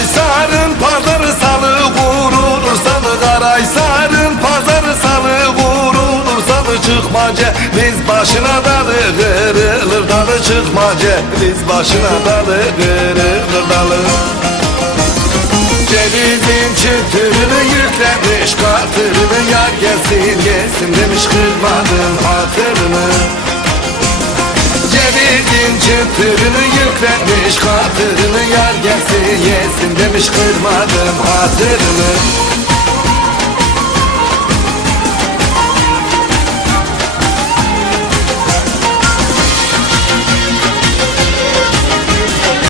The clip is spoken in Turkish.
Karahisar'ın pazarı salı vurulur salı. Karahisar'ın pazarı salı vurulur salı. Çıkma ceviz başına dalı kırılır dalı. Çıkma ceviz başına dalı kırılır dalı. Cevizin çıtırını yüklemiş katırını yar gelsin gelsin demiş kırmadım. Cevizin çıtırını yüklemiş Katırını yar gelsin yesin demiş kırmadım hatırını